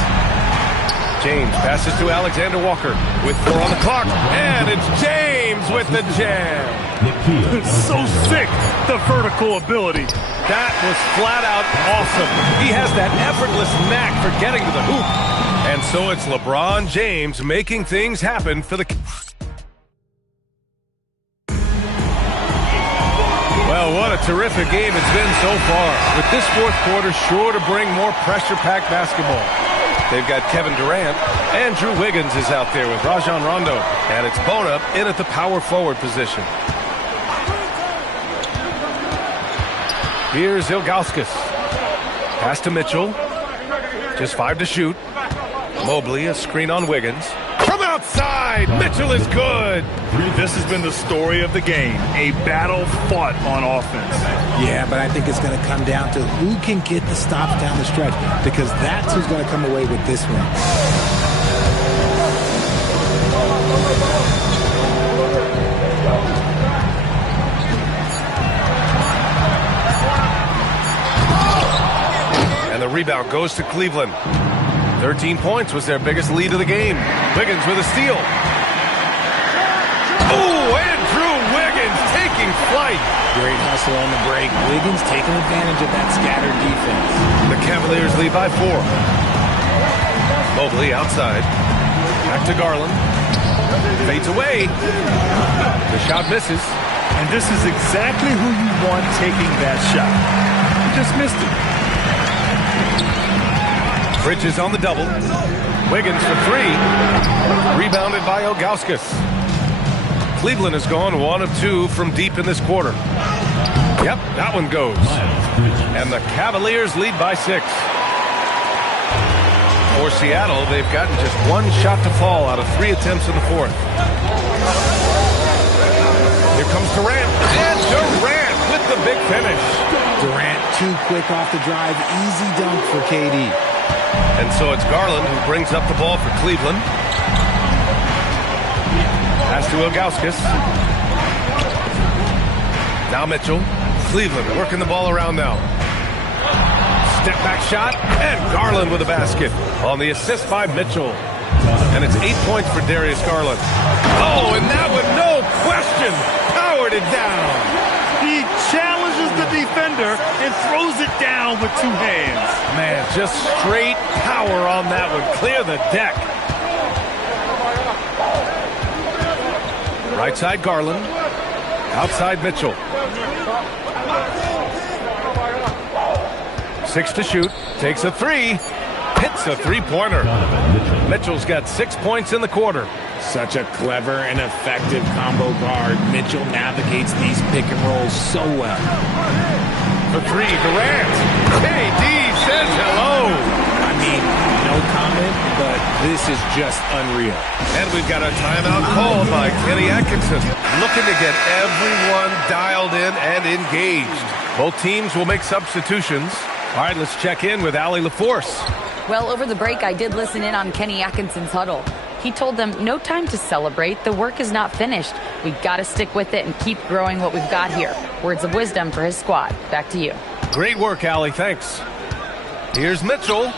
James passes to Alexander Walker with 4 on the clock, and it's James with the jam. So sick, the vertical ability. That was flat out awesome. He has that effortless knack for getting to the hoop. And so it's LeBron James making things happen for the... Well, what a terrific game it's been so far. With this fourth quarter sure to bring more pressure-packed basketball. They've got Kevin Durant, and Drew Wiggins is out there with Rajon Rondo. And it's Bona in at the power forward position. Here's Ilgauskas. Pass to Mitchell. Just 5 to shoot. Mobley, a screen on Wiggins. From outside. Mitchell is good. This has been the story of the game, a battle fought on offense. Yeah, but I think it's going to come down to who can get the stops down the stretch, because that's who's going to come away with this one. And the rebound goes to Cleveland. 13 points was their biggest lead of the game. Wiggins with a steal. Oh, and Drew Wiggins taking flight. Great hustle on the break. Wiggins taking advantage of that scattered defense. The Cavaliers lead by 4. Mobley outside. Back to Garland. Fades away. The shot misses. And this is exactly who you want taking that shot. He just missed it. Bridges on the double. Wiggins for 3. Rebounded by Ilgauskas. Cleveland has gone 1 of 2 from deep in this quarter. Yep, that one goes. And the Cavaliers lead by 6. For Seattle, they've gotten just 1 shot to fall out of 3 attempts in the 4th. Here comes Durant. And Durant with the big finish. Durant too quick off the drive. Easy dunk for KD. And so it's Garland who brings up the ball for Cleveland. Pass to Ilgauskas. Now Mitchell. Cleveland working the ball around now. Step back shot. And Garland with a basket on the assist by Mitchell. And it's 8 points for Darius Garland. Oh, and that one, no question, powered it down. He challenges the defender and throws it down with 2 hands. Man, just straight power on that one. Clear the deck. Right side Garland. Outside Mitchell. 6 to shoot. Takes a 3. Hits a 3-pointer. Mitchell's got 6 points in the quarter. Such a clever and effective combo guard. Mitchell navigates these pick and rolls so well. For 3, Durant. KD says hello. I mean, no comment, but this is just unreal. And we've got a timeout called by Kenny Atkinson, looking to get everyone dialed in and engaged. Both teams will make substitutions. All right, let's check in with Allie LaForce. Well, over the break, I did listen in on Kenny Atkinson's huddle. He told them, no time to celebrate. The work is not finished. We've got to stick with it and keep growing what we've got here. Words of wisdom for his squad. Back to you. Great work, Allie. Thanks. Here's Mitchell.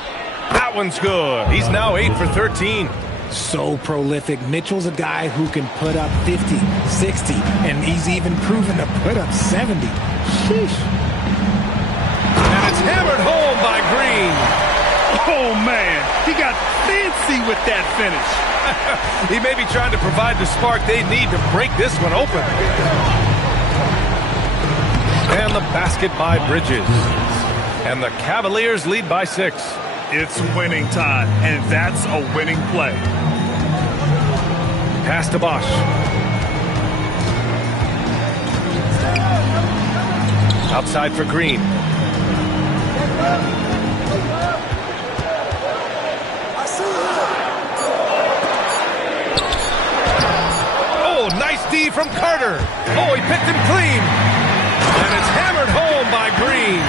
That one's good. He's now 8 for 13. So prolific. Mitchell's a guy who can put up 50, 60, and he's even proven to put up 70. Sheesh. And it's hammered home by Green. Oh, man, he got fancy with that finish. He may be trying to provide the spark they need to break this one open. And the basket by Bridges. And the Cavaliers lead by 6. It's winning time, and that's a winning play. Pass to Bosch. Outside for Green. Oh, nice D from Carter. Oh, he picked him clean. And it's hammered home by Green.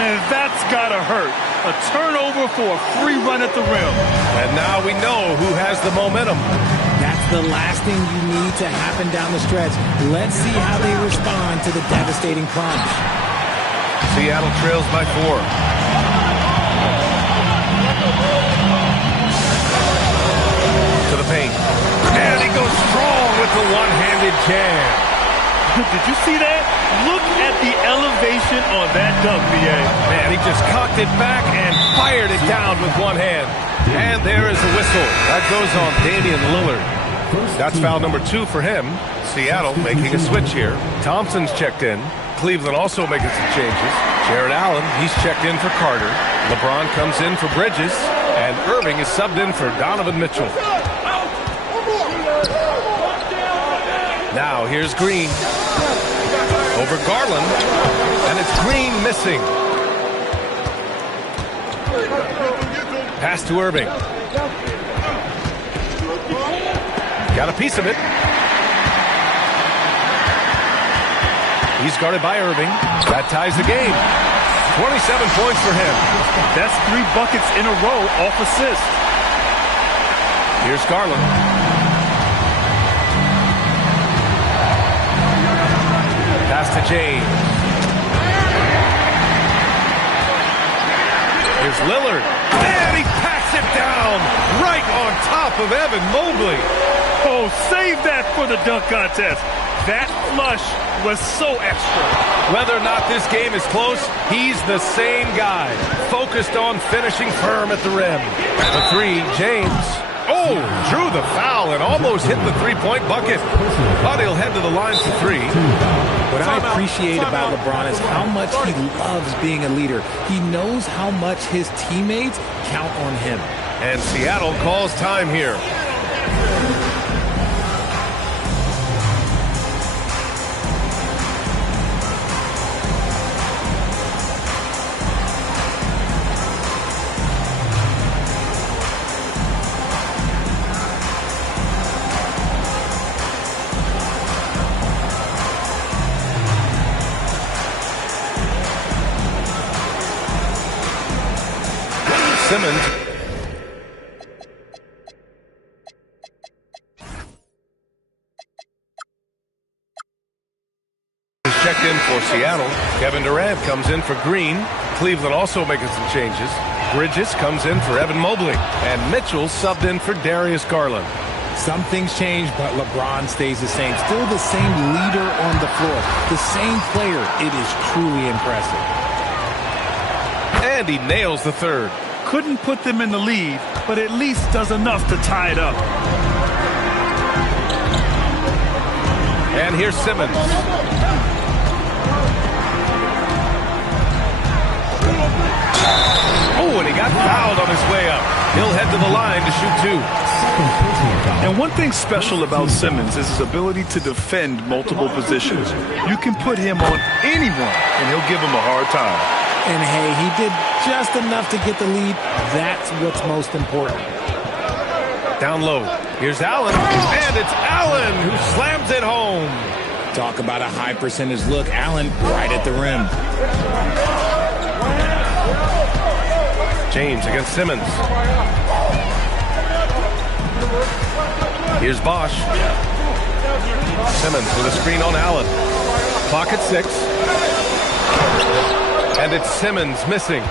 And that's gotta hurt. A turnover for a free run at the rim. And now we know who has the momentum. That's the last thing you need to happen down the stretch. Let's see how they respond to the devastating plunge. Seattle trails by 4. To the paint. And he goes strong with the one-handed jam. Did you see that? Look at the elevation on that dunk, B.A. Man, he just cocked it back and fired it down with one hand. And there is the whistle. That goes on Damian Lillard. That's foul number 2 for him. Seattle making a switch here. Thompson's checked in. Cleveland also making some changes. Jared Allen, he's checked in for Carter. LeBron comes in for Bridges. And Irving is subbed in for Donovan Mitchell. Now here's Green. Over Garland. And it's Green missing. Pass to Irving. Got a piece of it. He's guarded by Irving. That ties the game. 27 points for him. That's 3 buckets in a row off assist. Here's Garland. Pass to James. Here's Lillard. And he packs it down right on top of Evan Mobley. Oh, save that for the dunk contest. That flush was so extra. Whether or not this game is close, he's the same guy. Focused on finishing firm at the rim. The 3, James. Oh, drew the foul and almost hit the three-point bucket. But he'll head to the line for 3. What I appreciate about LeBron is how much he loves being a leader. He knows how much his teammates count on him. And Seattle calls time here. Simmons. Is checked in for Seattle. Kevin Durant comes in for Green. Cleveland also making some changes. Bridges comes in for Evan Mobley. And Mitchell subbed in for Darius Garland. Some things change, but LeBron stays the same. Still the same leader on the floor. The same player. It is truly impressive. And he nails the third. Couldn't put them in the lead, but at least does enough to tie it up. And here's Simmons. Oh, and he got fouled on his way up. He'll head to the line to shoot 2. And one thing special about Simmons is his ability to defend multiple positions. You can put him on anyone, and he'll give him a hard time. And hey, he did just enough to get the lead. That's what's most important. Down low. Here's Allen. And it's Allen who slams it home. Talk about a high percentage look. Allen right at the rim. James against Simmons. Here's Bosch. Simmons with a screen on Allen. Clock at 6. And it's Simmons missing.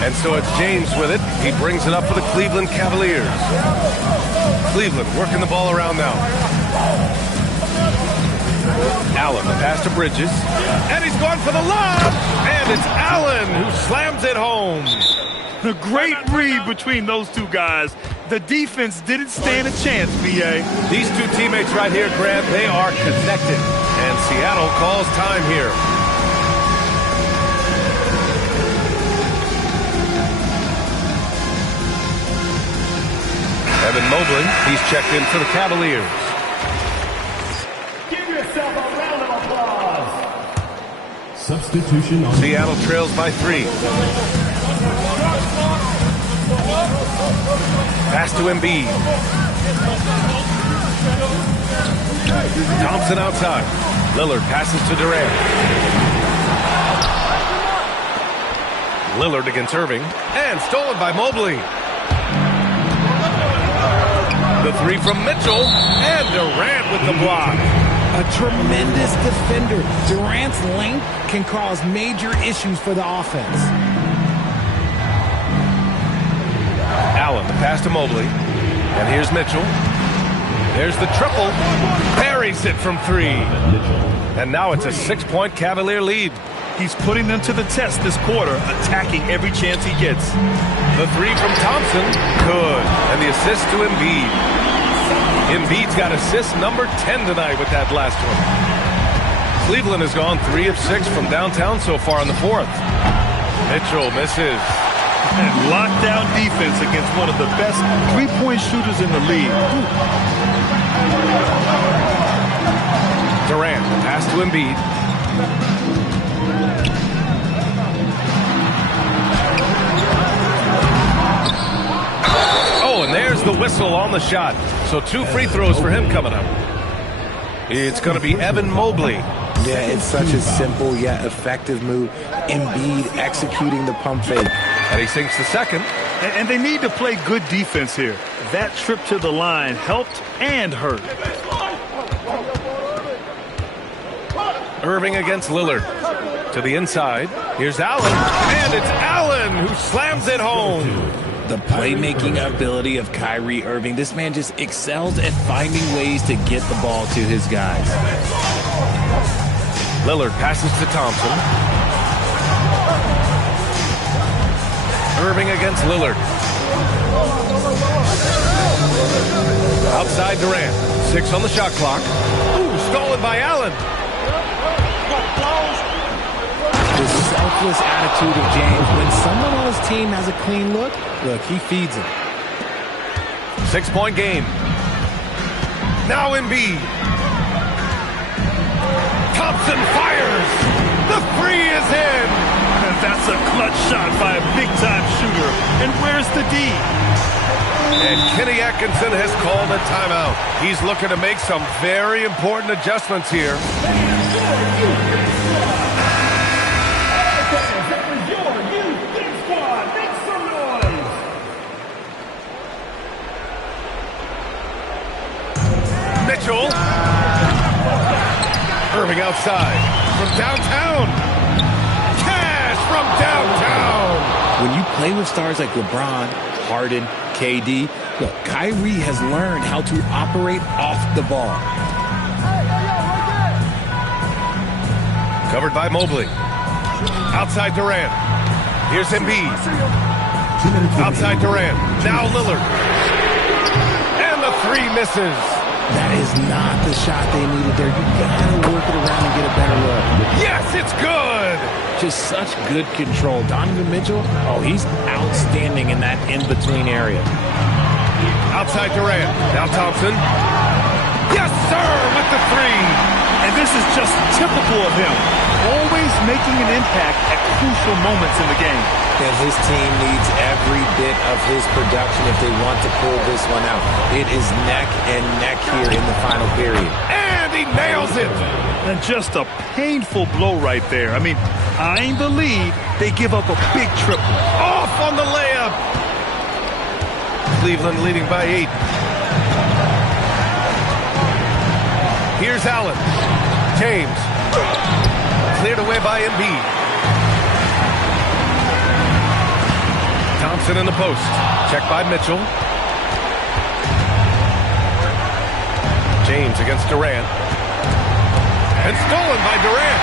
And so it's James with it. He brings it up for the Cleveland Cavaliers. Cleveland working the ball around now. Allen, the pass to Bridges. And he's gone for the lob. And it's Allen who slams it home. The great read between those two guys. The defense didn't stand a chance, B.A. These two teammates right here, Grant, they are connected. And Seattle calls time here. Evan Mobley, he's checked in for the Cavaliers. Give yourself a round of applause. Substitution on Seattle trails by 3. Pass to Embiid. Thompson outside. Lillard passes to Durant. Lillard against Irving. And stolen by Mobley. The 3 from Mitchell, and Durant with the block. A tremendous defender. Durant's length can cause major issues for the offense. Allen, the pass to Mobley. And here's Mitchell. There's the triple. Buries it from 3. And now it's a 6-point Cavalier lead. He's putting them to the test this quarter, attacking every chance he gets. The 3 from Thompson. Good. And the assist to Embiid. Embiid's got assist number 10 tonight with that last one. Cleveland has gone 3 of 6 from downtown so far in the 4th. Mitchell misses. And lockdown defense against one of the best three-point shooters in the league. Durant, pass to Embiid. Oh, and there's the whistle on the shot. So 2 free throws for him coming up. It's going to be Evan Mobley. Yeah, it's such a simple yet effective move. Embiid executing the pump fake. And he sinks the second. And they need to play good defense here. That trip to the line helped and hurt. Irving against Lillard. To the inside. Here's Allen. And it's Allen who slams it home. The playmaking ability of Kyrie Irving. This man just excels at finding ways to get the ball to his guys. Lillard passes to Thompson. Irving against Lillard. Outside Durant. 6 on the shot clock. Ooh, stolen by Allen. The selfless attitude of James. When someone on his team has a clean look, he feeds him. 6-point game. Now Embiid. Thompson fires. The 3 is in. And that's a clutch shot by a big-time shooter. And where's the D? And Kenny Atkinson has called a timeout. He's looking to make some very important adjustments here. Mitchell. Irving outside. From downtown. Cash from downtown. When you play with stars like LeBron, Harden, KD, Kyrie has learned how to operate off the ball. Covered by Mobley. Outside Durant. Here's Embiid. Outside Durant. Now Lillard. And the 3 misses. That is not the shot they needed there. You gotta work it around and get a better look. Yes, it's good. Just such good control. Donovan Mitchell, he's outstanding in that in-between area. Outside Durant. Now Thompson. Yes, sir, with the 3. And this is just typical of him. Always making an impact at crucial moments in the game. And his team needs every bit of his production if they want to pull this one out. It is neck and neck here in the final period. And he nails it. And just a painful blow right there. I mean, eyeing the lead, they give up a big triple. Off on the layup. Cleveland leading by 8. Here's Allen. James. Cleared away by Embiid. Thompson in the post. Check by Mitchell. James against Durant. And stolen by Durant.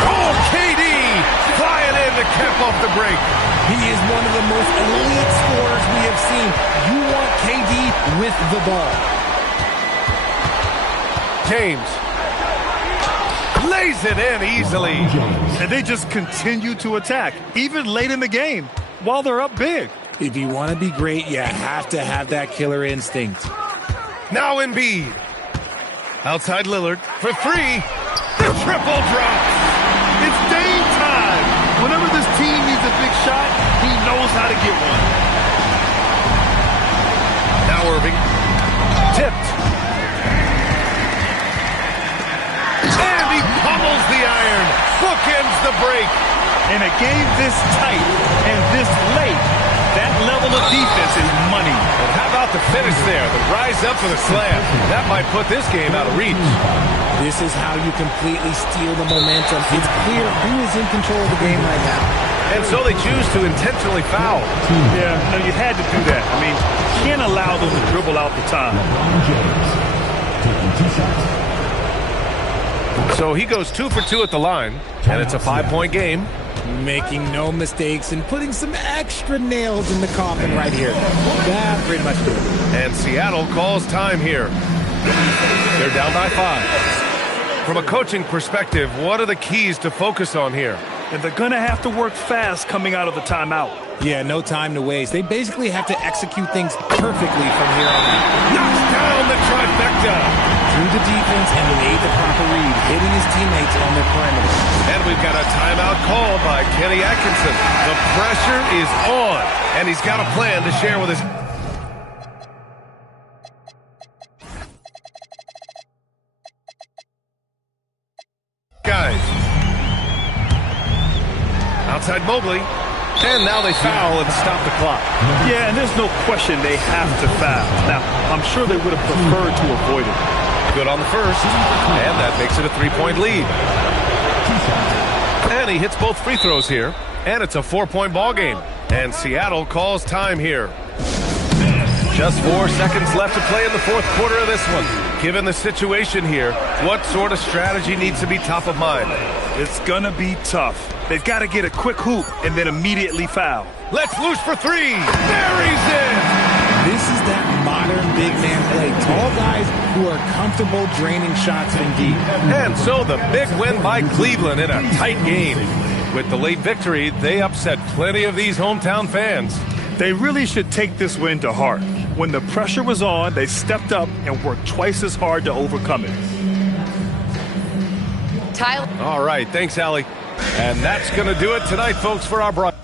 Oh, KD flying in to cap off the break. He is one of the most elite scorers we have seen. You want KD with the ball. James lays it in easily. And they just continue to attack, even late in the game, while they're up big. If you want to be great, you have to have that killer instinct. Now Embiid. Outside Lillard for 3. The triple drops. It's Dame time. Whenever this team needs a big shot, he knows how to get one. Now Irving. Tipped. And he pummels the iron. Bookends the break. In a game this tight and this late, that level of defense is money. And how about the finish there? The rise up for the slam. That might put this game out of reach. This is how you completely steal the momentum. It's clear who is in control of the game right now. And so they choose to intentionally foul. Yeah, no, you had to do that. I mean, can't allow them to dribble out the time. So he goes 2 for 2 at the line, and it's a 5-point game. Making no mistakes and putting some extra nails in the coffin right here. That pretty much did it. And Seattle calls time here. They're down by 5. From a coaching perspective, what are the keys to focus on here? And they're going to have to work fast coming out of the timeout. Yeah, no time to waste. They basically have to execute things perfectly from here on out. Knocks down the trifecta. Through the defense and made the proper read, hitting his teammates on the perimeter. And we've got a timeout called by Kenny Atkinson. The pressure is on, and he's got a plan to share with his... inside Mobley. And now they foul and stop the clock. Yeah, and there's no question they have to foul. Now, I'm sure they would have preferred to avoid it. Good on the first, and that makes it a 3-point lead. And he hits both free throws here, and it's a 4-point ball game. And Seattle calls time here. Just 4 seconds left to play in the fourth quarter of this one. Given the situation here, what sort of strategy needs to be top of mind? It's going to be tough. They've got to get a quick hoop and then immediately foul. Let's loose for three. Buries it. This is that modern big man play. Tall guys who are comfortable draining shots from deep. And so the big win by Cleveland in a tight game. With the late victory, they upset plenty of these hometown fans. They really should take this win to heart. When the pressure was on, they stepped up and worked twice as hard to overcome it. Tyler. All right, thanks, Allie. And that's going to do it tonight, folks, for our broadcast.